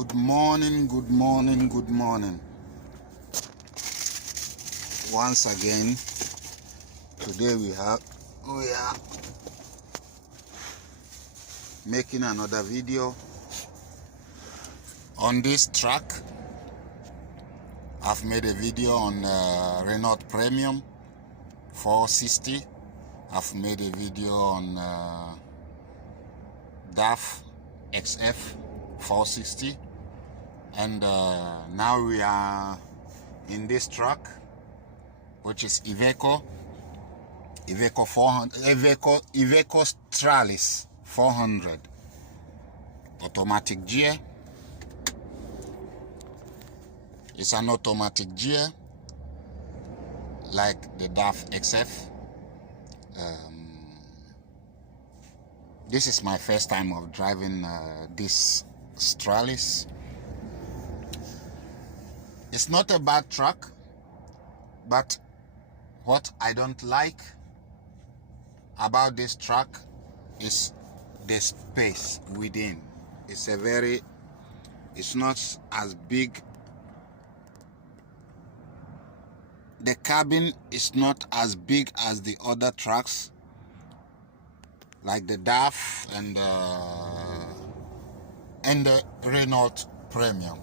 Good morning, good morning, good morning. Once again, today we are making another video on this truck. I've made a video on Renault Premium 460. I've made a video on DAF XF 460, and now we are in this truck, which is Iveco 400, Iveco Stralis 400, automatic gear. It's an automatic gear like the DAF XF. This is my first time of driving this Stralis. It's not a bad truck, but what I don't like about this truck is the space within. It's not as big. The cabin is not as big as the other trucks, like the DAF and the Renault Premium.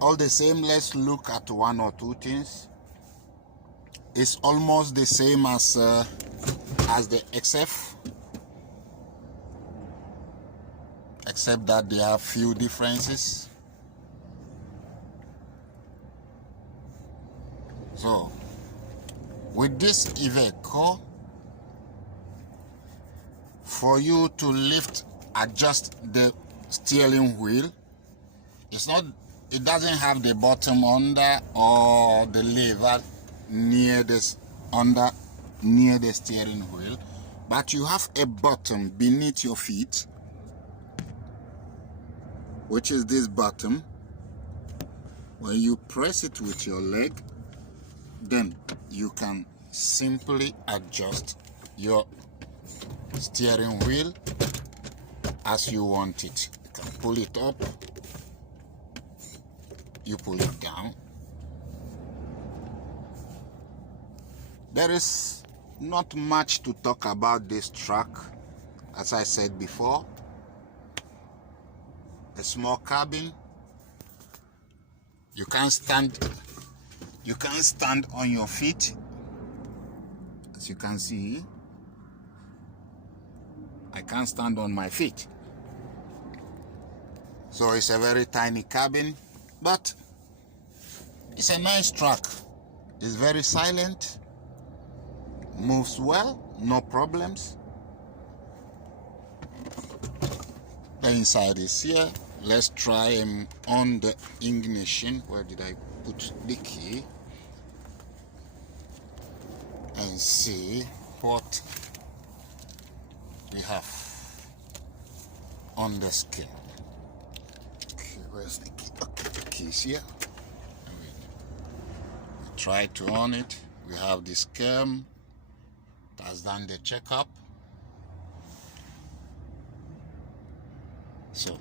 All the same, let's look at one or two things. It's almost the same as the XF, except that there are few differences. So with this Iveco, for you to adjust the steering wheel, it doesn't have the bottom under or the lever near the steering wheel, but you have a button beneath your feet, which is this button. When you press it with your leg, then you can simply adjust your steering wheel as you want it. You can pull it up, you pull it down. There is not much to talk about this truck. As I said before, a small cabin. You can stand on your feet, as you can see. I can't stand on my feet. So it's a very tiny cabin, but it's a nice truck. It's very silent, moves well, no problems. The inside is here. Let's try on the ignition. Where did I put the key? And see what we have on the scale. Okay, where's the key? Okay, the key is here. We try to on it. We have this cam that has done the checkup. So,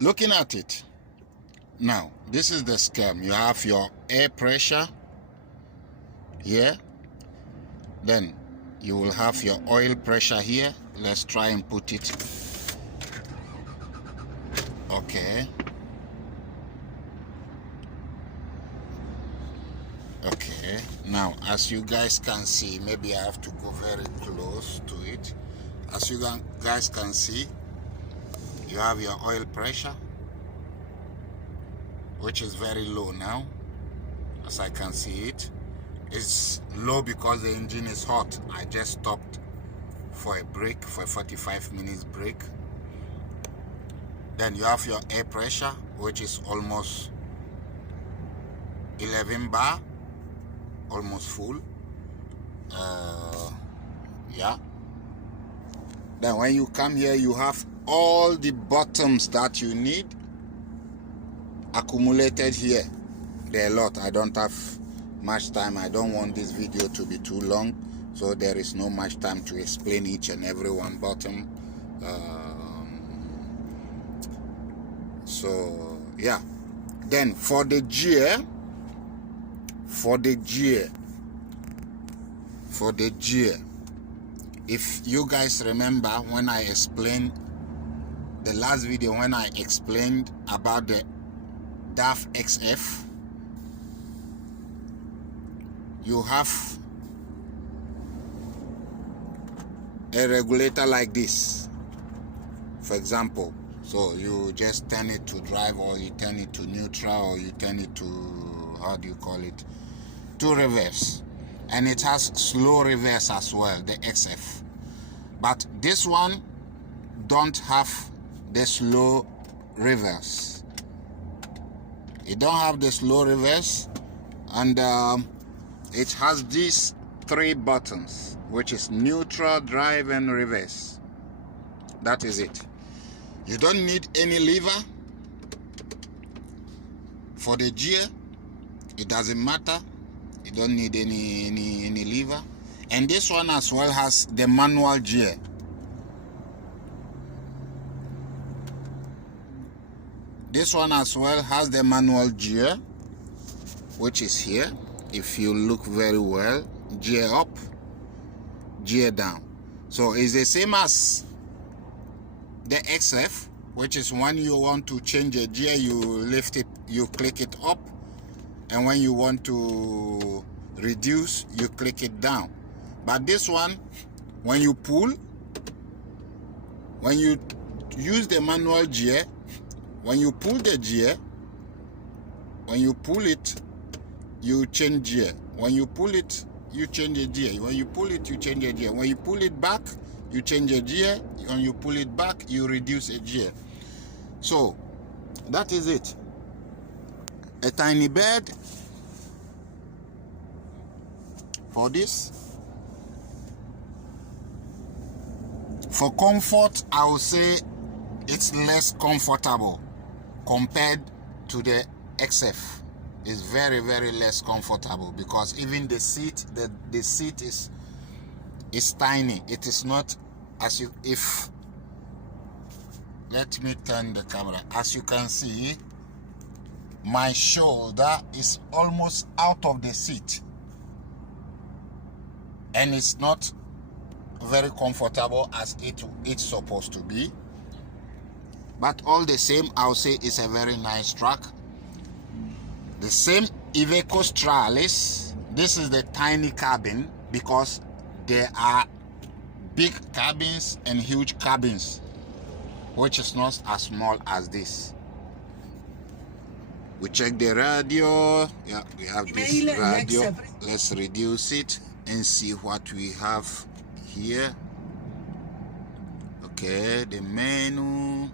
looking at it now, this is the scam. You have your air pressure here. Then you will have your oil pressure here. Let's try and put it. Okay. Okay. Now, as you guys can see, maybe I have to go very close to it. As you guys can see, you have your oil pressure, which is very low now, as I can see it. It's low because the engine is hot. I just stopped for a break, for a 45 minutes break. Then you have your air pressure, which is almost 11 bar, almost full. Yeah. Then when you come here, you have all the buttons that you need accumulated here. There are a lot. I don't have much time. I don't want this video to be too long, so there is no much time to explain each and every one button So yeah, then for the gear, if you guys remember when I explained the last video, when I explained about the DAF XF, you have a regulator like this, for example. So you just turn it to drive, or you turn it to neutral, or you turn it to, how do you call it, to reverse. And it has slow reverse as well, the XF. But this one don't have the slow reverse. It don't have the slow reverse, and it has these 3 buttons, which is neutral, drive, and reverse. That is it. You don't need any lever for the gear. It doesn't matter. You don't need any lever. And this one as well has the manual gear. This one as well has the manual gear, which is here. If you look very well, gear up, gear down. So it's the same as the XF, which is when you want to change a gear, you lift it, you click it up, and when you want to reduce, you click it down. But this one, when you pull, when you use the manual gear, when you pull the gear, when you pull it, you change gear. When you pull it, you change a gear. When you pull it, you change a gear. When you pull it back, you change a gear. When you pull it back, you reduce a gear. So that is it. A tiny bed for this. For comfort, I would say it's less comfortable compared to the XF. It's very, very less comfortable, because even the seat, the seat is tiny. It is not as you, if, let me turn the camera. As you can see, my shoulder is almost out of the seat, and it's not very comfortable as it's supposed to be. But all the same, I'll say it's a very nice truck. The same Iveco Stralis. This is the tiny cabin, because there are big cabins and huge cabins, which is not as small as this. We check the radio. Yeah, we have this radio. Let's reduce it and see what we have here. Okay, the menu,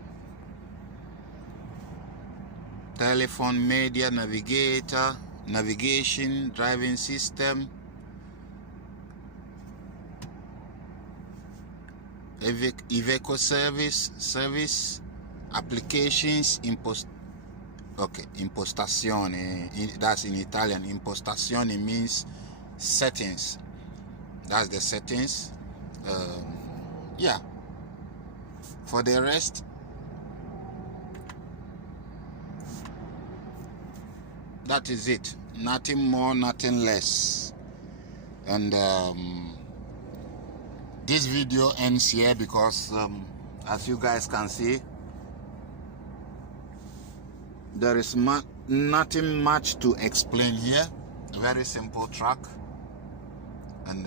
telephone, media, navigator, navigation, driving system, Iveco service, applications, impostazione. That's in Italian. Impostazione means settings. That's the settings. Yeah. For the rest, that is it. Nothing more, nothing less. And this video ends here, because as you guys can see, there is nothing much to explain here. A very simple truck. And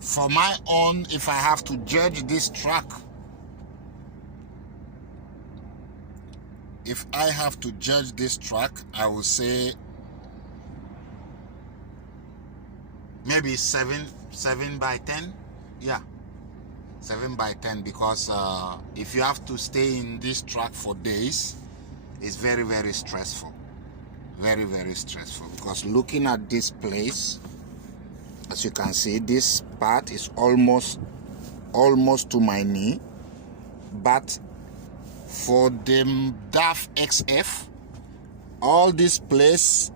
for my own, if I have to judge this truck, I would say maybe 7 by 10. Yeah, 7 by 10, because if you have to stay in this truck for days, it's very, very stressful. Very, very stressful, because looking at this place, as you can see, this part is almost to my knee. But for the DAF XF, all this place,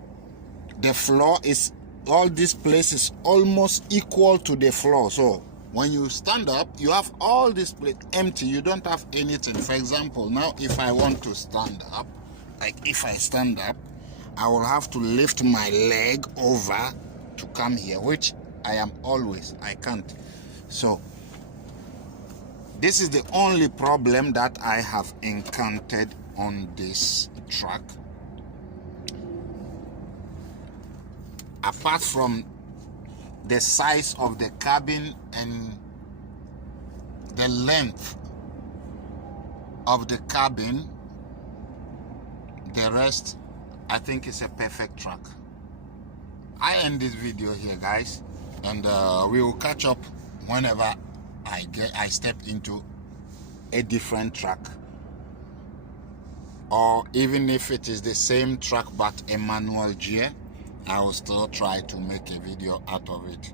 the floor is, all this place is almost equal to the floor. So When you stand up, you have all this plate empty. You don't have anything. For example, now if I want to stand up, like if I stand up, I will have to lift my leg over to come here, which I can't. So this is the only problem that I have encountered on this truck. Apart from the size of the cabin and the length of the cabin, the rest, I think it's a perfect truck. I end this video here, guys, and we will catch up whenever I step into a different truck, or even if it is the same truck but a manual gear, I will still try to make a video out of it.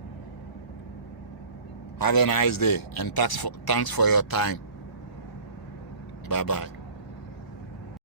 Have a nice day, and thanks for your time. Bye bye.